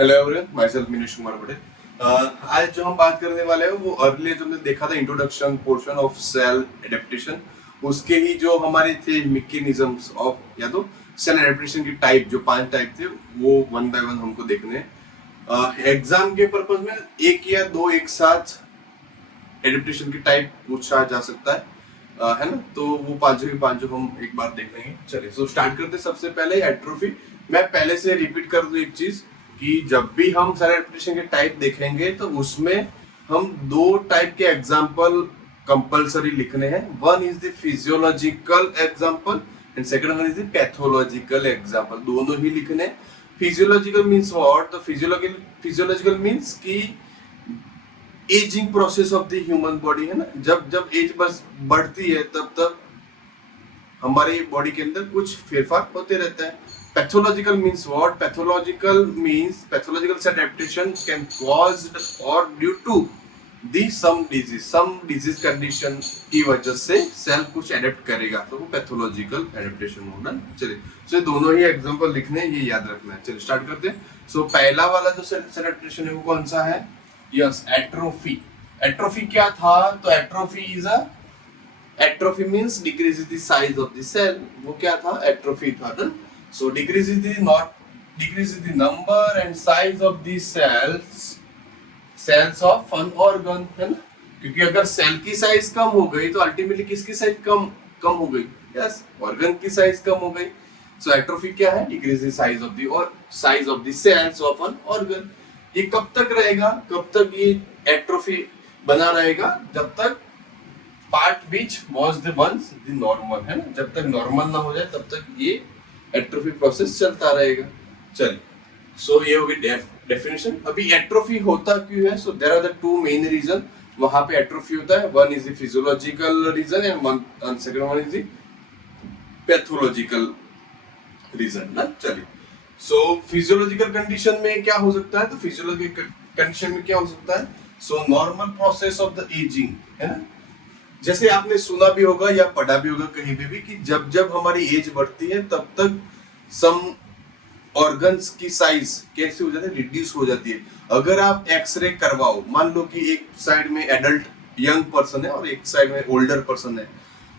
Hello everyone, my self Minesh Kumar Patel. आज जो हम बात करने वाले हैं वो अर्लियर जो हमने देखा था introduction portion of cell adaptation, उसके ही जो हमारे थे मैकेनिज्म्स ऑफ या तो सेल एडेप्टेशन की टाइप, जो 5 टाइप थे वो वन बाय वन हमको देखने हैं। एग्जाम के पर्पज में एक या दो एक साथ एडेप्टेशन की टाइप पूछा जा सकता है ना। तो वो पांचों के पांचों हम एक बार देख लेंगे। चलिए सो स्टार्ट करते हैं। सबसे पहले एट्रोफी। मैं पहले से रिपीट कर दूं एक चीज कि जब भी हम सेल एडेप्टेशन के टाइप देखेंगे तो उसमें हम दो टाइप के एग्जांपल कंपलसरी लिखने हैं। One is the physiological example and second one is the pathological example. दोनों ही लिखने। Physiological means what? तो फिजियोलॉजिकल मींस कि ageing process of the human body, है ना। जब जब एज बस बढ़ती है तब तब हमारी बॉडी के अंदर कुछ फेरफार होते रहते हैं। Pathological means what? Pathological means pathological cell adaptation can caused और due to the some disease condition की वजह से सेल कुछ एडेप्ट करेगा, तो वो पैथोलॉजिकल एडेप्टेशन होना। चलिए तो दोनों ही एग्जांपल लिखने हैं, ये याद रखना है। चलिए स्टार्ट करते हैं। सो पहला वाला जो सेल एडेप्टेशन है वो कौन सा है? Yes, atrophy. एट्रोफी क्या था? तो atrophy means decrease the size of the cell. वो क्या था? एट्रोफी था ना। So decrease the number and size of the cells of an organ, है ना। क्योंकि अगर सेल की साइज कम हो गई तो अल्टीमेटली किसकी साइज कम हो गई? यस, ऑर्गन की साइज कम हो गई। सो एट्रोफी क्या है? Decrease the size of the cells of an organ. ये कब तक रहेगा? कब तक ये एट्रोफी बना रहेगा? जब तक part which was the ones the normal, है ना। जब तक नॉर्मल ना हो जाए तब तक ये एट्रोफी प्रोसेस चलता रहेगा। चलिए सो ये होगी डेफिनेशन। अभी एट्रोफी होता क्यों है? So there are the two main reason वहां पे एट्रोफी होता है। One is the physiological reason and second one is the pathological reason ना। चलिए सो फिजियोलॉजिकल कंडीशन में क्या हो सकता है? तो फिजियोलॉजिकल कंडीशन में क्या हो सकता है? So normal process of the ageing, है ना। जैसे आपने सुना भी होगा या पढ़ा भी होगा कहीं भी कि जब जब हमारी एज बढ़ती है तब तक सम ऑर्गन्स की साइज कैसे हो जाती है? रिड्यूस हो जाती है। अगर आप एक्सरे करवाओ, मान लो कि एक साइड में एडल्ट यंग पर्सन है और एक साइड में ओल्डर पर्सन है,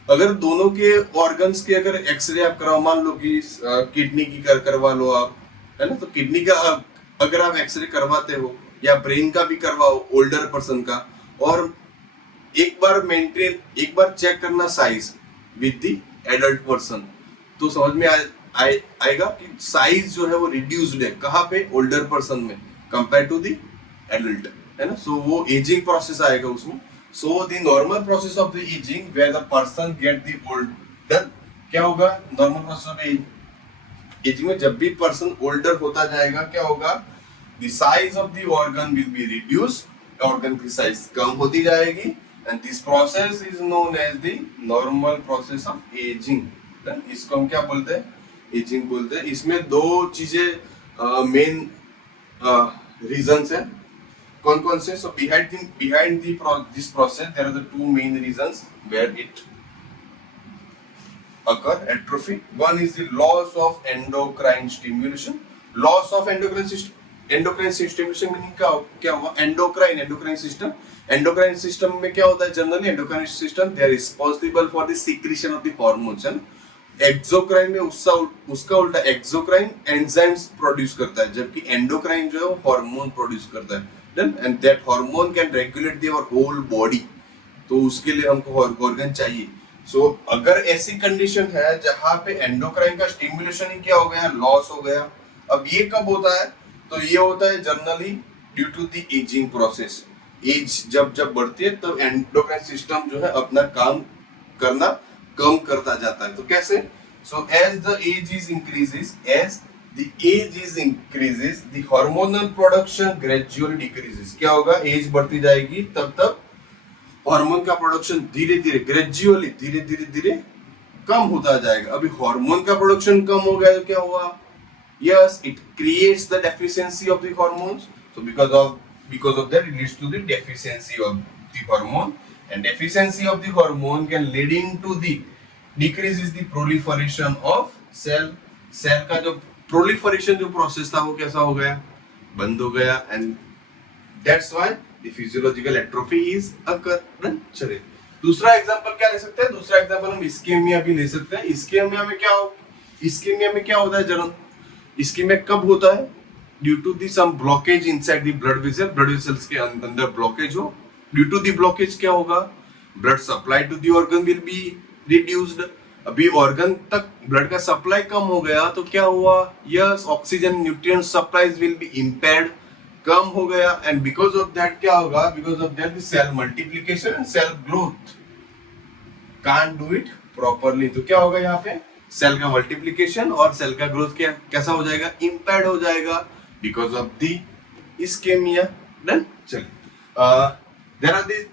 अगर दोनों के ऑर्गन्स के अगर एक्सरे आप कराओ, मान लो कि किडनी की करवा लो आप, है ना। तो किडनी का अगर आप एक्सरे करवाते हो या ब्रेन का भी करवाओ ओल्डर पर्सन का, और एक बार चेक करना size with the adult person, तो समझ में आएगा कि साइज जो है वो रिड्यूस्ड है। कहाँ पे? ओल्डर पर्सन में कंपेयर टू द एडल्ट, है ना। सो वो एजिंग प्रोसेस आएगा उसमें। So the normal process of the ageing where the person get the older, क्या होगा? नॉर्मल प्रोसेस ऑफ एजिंग में जब भी पर्सन ओल्डर होता जाएगा क्या होगा? The size of the organ will be reduced, organ की साइज कम होती जाएगी। And this process is known as the normal process of aging। इसको हम क्या बोलते हैं? एजिंग बोलते हैं। इसमें दो चीजें मेन रीजंस हैं। कौन कौन से? So behind this process there are the two main reasons where it occur atrophy। One is the loss of endocrine stimulation। Loss of endocrine stimulation meaning क्या हुआ? एंडोक्राइन सिस्टम में क्या होता है? Generally endocrine system they are responsible for the secretion of the hormones, है ना। Exocrine में उसका उल्टा, एक्सोक्राइन एंजाइम्स प्रोड्यूस करता है, जबकि एंडोक्राइन जो है वो हार्मोन प्रोड्यूस करता है। Then and that hormone can regulate the whole body, तो उसके लिए हमको ऑर्गन चाहिए। सो अगर ऐसी कंडीशन है जहां पे एंडोक्राइन का स्टिमुलेशन ही क्या हो गया? लॉस हो गया। अब ये कब होता है? तो ये होता है generally due to the ageing process. Age जब जब बढ़ती है तब एंडोक्राइन सिस्टम जो है अपना काम करना कम करता जाता है। तो कैसे? So as the age is increases the hormonal production gradually decreases. क्या होगा? एज बढ़ती जाएगी तब तब हार्मोन का प्रोडक्शन धीरे धीरे कम होता जाएगा। अभी हार्मोन का प्रोडक्शन कम हो गया तो क्या हुआ? Yes, it creates the deficiency of the hormones. So because of that it leads to the deficiency of the hormone, and deficiency of the hormone can leading to the decrease is the proliferation of cell का जो proliferation जो process था वो कैसा हो गया? बंद हो गया, and that's why the physiological atrophy is occur. चलिए दूसरा एग्जांपल क्या ले सकते हैं? दूसरा एग्जांपल हम इस्केमिया भी ले सकते हैं। इस्केमिया में क्या होता है जरन? इस्केमिया कब होता है? Due to the some blockage inside the blood vessels के अंदर ब्लॉकेज हो। ड्यू टू दी ब्लॉकेज क्या होगा? Blood supply to the organ will be reduced. अभी ऑर्गन तक ब्लड का सप्लाई कम हो गया तो क्या हुआ? Yes, oxygen nutrient supplies will be impaired, कम हो गया, एंड बिकॉज ऑफ दैट क्या होगा? Because of that the cell multiplication and cell growth can't do it properly. तो क्या होगा यहाँ पे? सेल का मल्टीप्लिकेशन और सेल का ग्रोथ कैसा हो जाएगा? इम्पेयर्ड हो जाएगा because of the ischemia. Done. चलिए there are the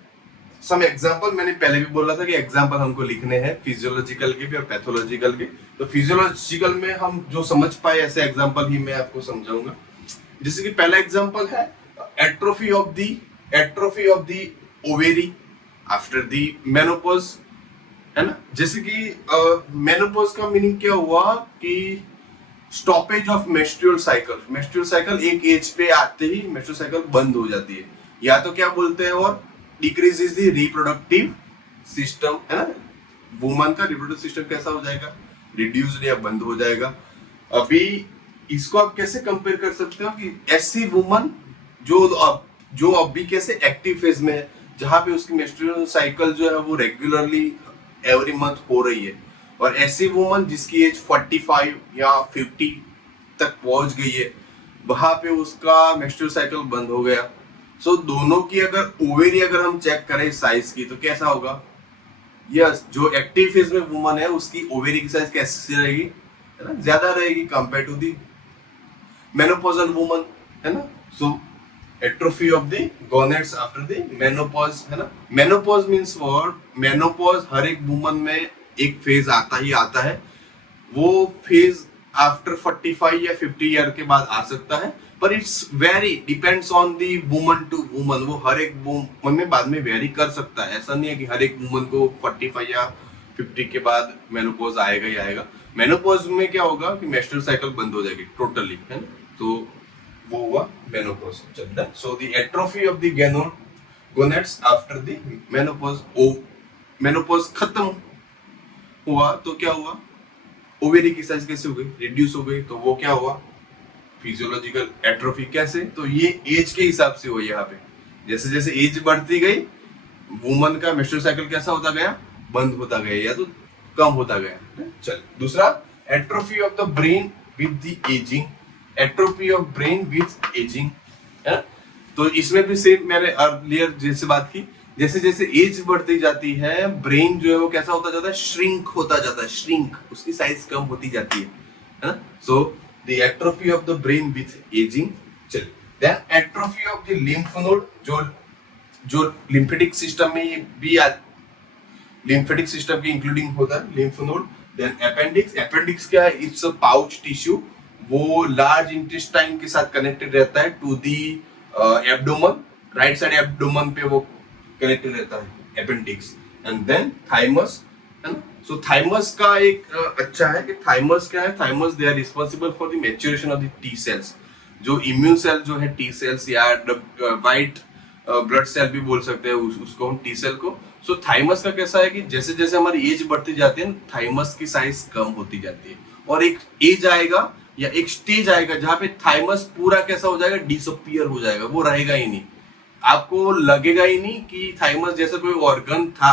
some example. मैंने पहले भी बोला था कि एग्जांपल हमको लिखने हैं फिजियोलॉजिकल के भी और पैथोलॉजिकल के। तो फिजियोलॉजिकल में हम जो समझ पाए ऐसे एग्जांपल ही मैं आपको समझाऊंगा। जैसे कि पहला एग्जांपल है atrophy of the ovary after the menopause, है ना। जैसे कि मेनोपॉज का मीनिंग क्या हुआ कि स्टॉपेज ऑफ मेंस्ट्रुअल साइकिल एक एज पे आते ही मेंस्ट्रुअल साइकिल बंद हो जाती है, या तो क्या बोलते हैं और डिक्रीजेस द रिप्रोडक्टिव सिस्टम, है ना। वुमन का रिप्रोडक्टिव सिस्टम कैसा हो जाएगा? रिड्यूस्ड या बंद हो जाएगा। अभी इसको आप कैसे कंपेयर कर सकते हो कि ऐसी वुमन जो अभी कैसे एक्टिव फेज में है, जहां पे उसकी मेंस्ट्रुअल साइकिल जो है वो रेगुलरली एवरी मंथ हो रही है, और ऐसी वुमन जिसकी एज 45 या 50 तक पहुंच गई है, वहां पे उसका मेंस्ट्रुअल साइकिल बंद हो गया। सो दोनों की अगर ओवेरी अगर हम चेक करें साइज की तो कैसा होगा? यस, जो एक्टिव फेज में वुमन है उसकी ओवेरी की साइज कैसी रहेगी? है ना, ज्यादा रहेगी compare to the menopausal woman, है ना। So atrophy of the gonads after the menopause, है ना। Menopause means what? मेनोपॉज हर एक वुमन में एक फेज आता ही आता है। वो फेज आफ्टर 45 या 50 ईयर के बाद आ सकता है, पर it's very depends on the woman to woman. वो हर एक वुमन में बाद में वेरी कर सकता है। ऐसा नहीं है कि हर एक वुमन को 45 या 50 के बाद मेनोपॉज आएगा ही आएगा। मेनोपॉज में क्या होगा कि मेंस्ट्रुअल साइकिल बंद हो जाएगी टोटली, है ना। तो वो हुआ मेनोपॉज। चलता है। सो the atrophy of the gonads after the menopause. Menopause खत्म हुआ तो क्या हुआ? ओवेरी की साइज कैसे हो गई? रिड्यूस हो गई। तो वो क्या हुआ? Physiological atrophy. कैसे? तो ये एज के हिसाब से हुआ। यहाँ पे जैसे जैसे एज बढ़ती गई वुमन का मेंस्ट्रुअल साइकिल कैसा होता गया? बंद होता गया या तो कम होता गया। चल दूसरा, atrophy of the brain with the ageing. Atrophy of brain with ageing, है। तो इसमें भी सेम मैंने अर्लियर जैसे बात की, जैसे जैसे एज बढ़ती जाती है ब्रेन जो है वो कैसा होता जाता है? श्रिंक होता जाता है। श्रिंक, उसकी साइज कम होती जाती है ना। So the atrophy of the brain with aging. चलिए then atrophy of the lymph node, जो लिम्फेटिक सिस्टम में भी लिम्फेटिक सिस्टम की इंक्लूडिंग होता है lymph node. Then appendix. Appendix क्या है? It's a pouch tissue. वो लार्ज इंटेस्टाइन के साथ कनेक्टेड रहता है to the abdomen. Right side abdomen पे वो कनेक्टेड रहता है अपेंडिक्स। एंड देन थाइमस, है ना। सो थाइमस का एक अच्छा है कि थाइमस क्या है? Thymus they are responsible for the maturation of the T cells. जो इम्यून सेल जो है टी सेल्स या वाइट ब्लड सेल भी बोल सकते हैं उसको हम टी सेल को। सो थाइमस का कैसा है कि जैसे जैसे हमारी एज बढ़ती जाती है थाइमस की साइज कम होती जाती है, और एक एज आएगा या एक स्टेज आएगा जहां पे थाइमस पूरा कैसा हो जाएगा? डिसअपियर हो जाएगा, वो रहेगा ही नहीं। आपको लगेगा ही नहीं कि थाइमस जैसा कोई ऑर्गन था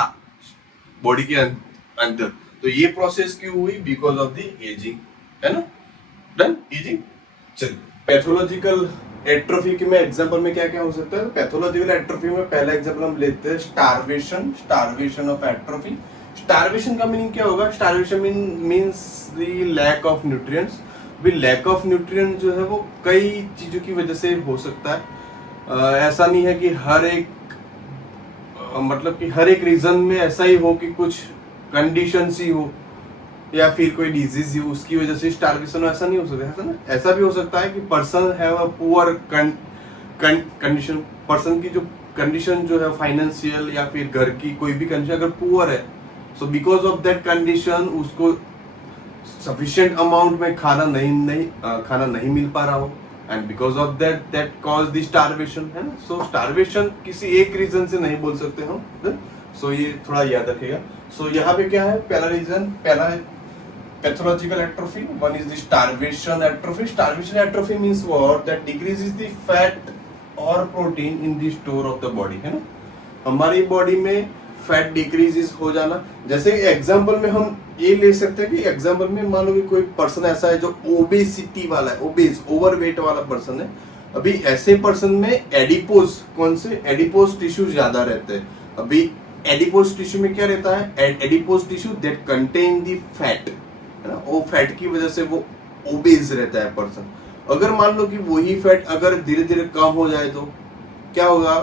बॉडी के अंदर। तो ये प्रोसेस क्यों हुई? बिकॉज ऑफ द एजिंग, है ना। Done ageing. चलिए पैथोलॉजिकल एट्रोफी के में एग्जांपल में क्या क्या हो सकता है? पैथोलॉजिकल एट्रोफी में पहला एग्जांपल हम लेते हैं स्टारवेशन ऑफ एट्रोफी। स्टारवेशन का मीनिंग क्या होगा? Starvation means the lack of nutrients. भी लैक ऑफ न्यूट्रिएंट जो है वो कई चीजों की वजह से हो सकता है। ऐसा नहीं है कि हर एक मतलब कि हर एक रीजन में ऐसा ही हो कि कुछ कंडीशन ही हो या फिर कोई डिजीज हो उसकी वजह से स्टारवेशन हो, ऐसा नहीं हो सकता है ना। ऐसा भी हो सकता है कि person have a poor condition. Person की जो कंडीशन जो है फाइनेंशियल या फिर घर की कोई भी कंडीशन अगर पुअर है, so because of that condition उसको सफिशिएंट अमाउंट में खाना नहीं मिल पा रहा हो, and because of that cause the starvation, है ना. सो स्टारवेशन किसी एक रीजन से नहीं बोल सकते हम. सो ये थोड़ा याद रखिएगा. सो यहाँ पे क्या है, पहला रीजन, पहला है pathological atrophy. One is the starvation atrophy. Starvation atrophy means what? That decreases the fat or protein in the store of the body, है ना. हमारी बॉडी में फैट डिक्रीजेस हो जाना. जैसे एग्जांपल में हम ये ले सकते हैं कि एग्जांपल में मान लो कि कोई पर्सन ऐसा है जो ओबेसिटी वाला है, ओबेस ओवरवेट वाला पर्सन है. अभी ऐसे पर्सन में एडिपोज, कौन से एडिपोज टिश्यू ज्यादा रहते हैं. अभी एडिपोज टिश्यू में क्या रहता है, adipose tissue that contain the fat, है ना. वो फैट की वजह से वो ओबेस रहता है पर्सन. अगर मान लो कि वही फैट अगर धीरे धीरे कम हो जाए तो क्या होगा,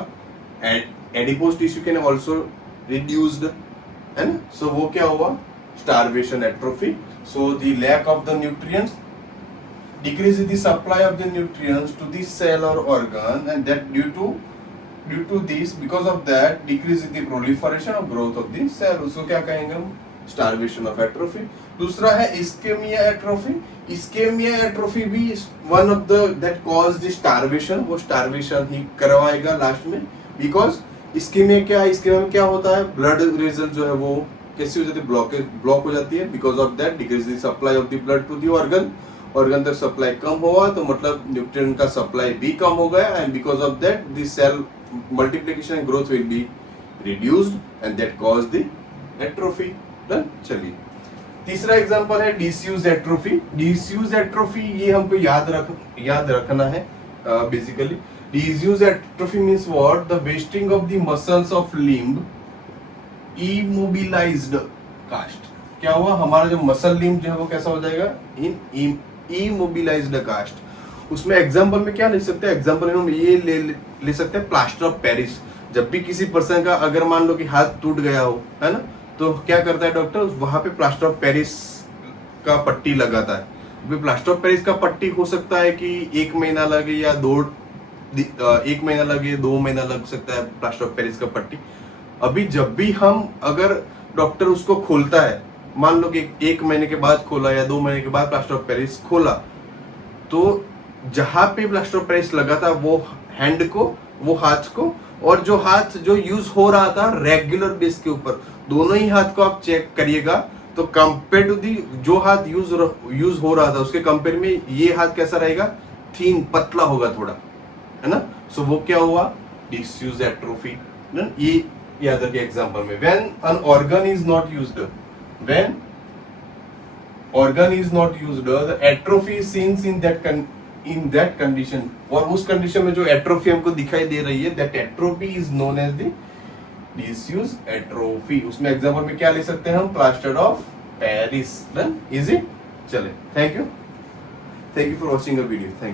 adipose tissue can also reduced, है ना. सो वो क्या हुआ, starvation atrophy. So the lack of the nutrients decreases the supply of the nutrients to the cell or organ, and that due to this, because of that decreases the proliferation or growth of the cell. उसको क्या कहेंगे हम, starvation of atrophy. दूसरा है ischemia atrophy. ischemia atrophy भी one of the that cause the starvation. वो starvation ही करवाएगा last में, because ischemia क्या है, ischemia में क्या होता है, blood vessel जो है वो कैसी हो जाती है, ब्लॉक हो जाती है. because of that decreases the supply of the blood to the organ तक सप्लाई कम हुआ तो मतलब न्यूट्रिएंट का सप्लाई भी कम हो गया, and because of that the cell multiplication and growth will be reduced and that cause the atrophy. चलिए तीसरा एग्जांपल है डिसयूज एट्रोफी. डिसयूज एट्रोफी ये हमको याद रखना है. Basically disuse atrophy means what, the wasting of the muscles of limb immobilised cast. क्या हुआ, हमारा जो मसल लिम्ब जो है वो कैसा हो जाएगा, इन इमोबिलाइज्ड कास्ट. उसमें एग्जांपल में क्या ले सकते हैं, एग्जांपल में हम ये ले सकते हैं प्लास्टर ऑफ पेरिस. जब भी किसी पर्सन का अगर मान लो कि हाथ टूट गया हो, है ना, तो क्या करता है डॉक्टर, वहां पे प्लास्टर ऑफ पेरिस का पट्टी लगाता है. अभी प्लास्टर ऑफ पेरिस का पट्टी हो सकता है कि 1 महीना लगे या 1 महीना लगे, 2 महीना लग सकता है प्लास्टर ऑफ पेरिस का पट्टी. अभी जब भी हम अगर डॉक्टर उसको खोलता है, मान लो कि 1 महीने के बाद खोला या 2 महीने के बाद प्लास्टर ऑफ पेरिस खोला, तो जहां पे प्लास्टर ऑफ पेरिस लगा था वो हैंड को, वो हाथ को, और जो हाथ जो यूज हो रहा था रेगुलर बेस के ऊपर, दोनों ही हाथ को आप चेक करिएगा तो कंपेयर टू दी जो हाथ यूज हो रहा था उसके कंपेयर में ये हाथ कैसा रहेगा, थीन, पतला होगा थोड़ा, है ना. सो वो क्या हुआ, डिसयूज एट्रोफी. ये याद रखिए एग्जांपल में, when an organ is not used, when organ is not used, the atrophy is seen in that condition. और उस कंडीशन में जो एट्रोफी हमको दिखाई दे रही है, that atrophy is known as the disuse atrophy. उसमें एग्जांपल में क्या ले सकते हैं हम, plaster of Paris. Done, easy. चले, thank you for watching the video. Thank you.